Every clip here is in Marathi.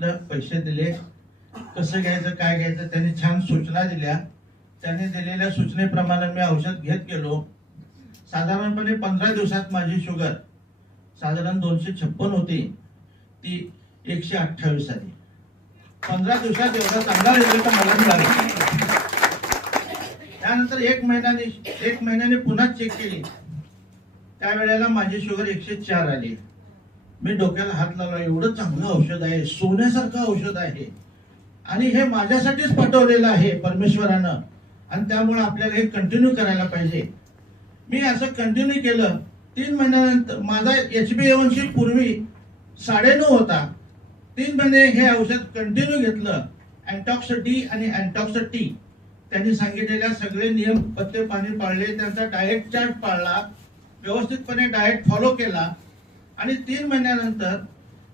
ला पैसे दिले कसं घ्यायचं काय घ्यायचं त्यांनी छान सूचना दिल्या त्यांनी दिलेल्या सूचनेप्रमाणे मी औषध घेत गेलो साधारणपणे पंधरा दिवसात माझी शुगर साधारण दोनशे छप्पन होती ती एकशे अठ्ठावीस आली पंधरा दिवसात एवढा चांगला रिझल्ट मला मिळाला त्यानंतर एक महिन्याने एक महिन्याने पुन्हा चेक केली त्यावेळेला माझी शुगर एकशे चार आली मी डोक्याला हात लावला एवढं चांगलं औषध आहे सोन्यासारखं औषध आहे आणि हे माझ्यासाठीच पाठवलेलं आहे परमेश्वरानं आणि त्यामुळे आपल्याला हे कंटिन्यू करायला पाहिजे मी असं कंटिन्यू केलं तीन महिन्यानंतर माझा एच बी एवनशी पूर्वी साडेनऊ होता तीन महिने हे औषध कंटिन्यू घेतलं अँटॉक्स डी आणि अँटॉक्स टी त्यांनी सांगितलेल्या सगळे नियम पत्ते पाणी पाळले त्यांचा डायरेक्ट चार्ट पाळला व्यवस्थितपणे डाएट फॉलो केला आणि तीन महिन्यानंतर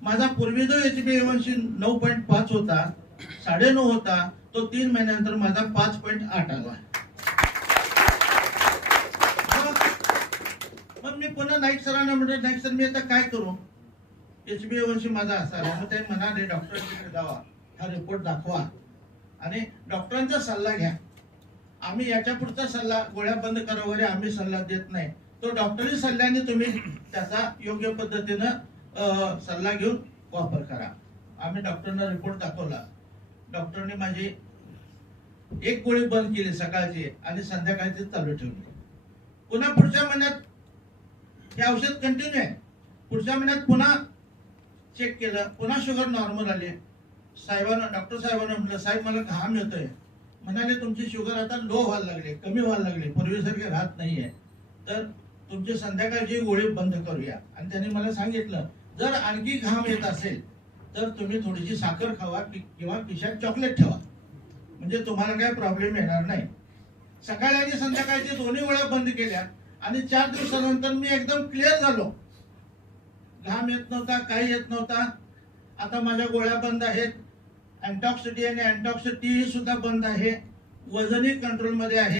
माझा पूर्वी जो एच बी एवनशी नऊ पॉईंट पाच होता नऊ होता तो तीन महिन्यानंतर माझा पाच पॉईंट आठ आला मग मी पुन्हा नाईक सरांना म्हटलं नाईक सर मी आता काय करू एच बी एवनशी माझा असावा मग ते म्हणाले डॉक्टर जावा हा रिपोर्ट दाखवा आणि डॉक्टरांचा सल्ला घ्या आम्ही याच्या पुढचा सल्ला गोळ्या बंद करा आम्ही सल्ला देत नाही तो डॉक्टरी सल्ल्याने तुम्ही त्याचा योग्य पद्धतीनं सल्ला घेऊन वापर करा आम्ही डॉक्टरना रिपोर्ट दाखवला डॉक्टरने माझी एक गोळी बंद केली सकाळची आणि संध्याकाळी संध्याकाळची चालू ठेवली पुन्हा पुढच्या महिन्यात हे औषध कंटिन्यू आहे पुढच्या महिन्यात पुन्हा चेक केलं पुन्हा शुगर नॉर्मल आली साहेबांना डॉक्टर साहेबांना म्हटलं साहेब मला घाम येतोय म्हणाले तुमची शुगर आता लो व्हायला लागले कमी व्हायला लागली पूर्वीसारखी राहत आहे तर तुमची संध्याकाळचे गोळे बंद करूया आणि त्यांनी मला सांगितलं जर आणखी घाम येत असेल तर तुम्ही थोडीशी साखर खावा किंवा खिशात चॉकलेट ठेवा म्हणजे तुम्हाला काय प्रॉब्लेम येणार नाही सकाळी आणि संध्याकाळचे दोन्ही गोळ्या बंद केल्या आणि चार दिवसानंतर मी एकदम क्लिअर झालो घाम येत नव्हता काही येत नव्हता आता माझ्या गोळ्या बंद आहेत अँटॉक्सिटी आणि अँटॉक्सिटी सुद्धा बंद आहे वजनही कंट्रोलमध्ये आहे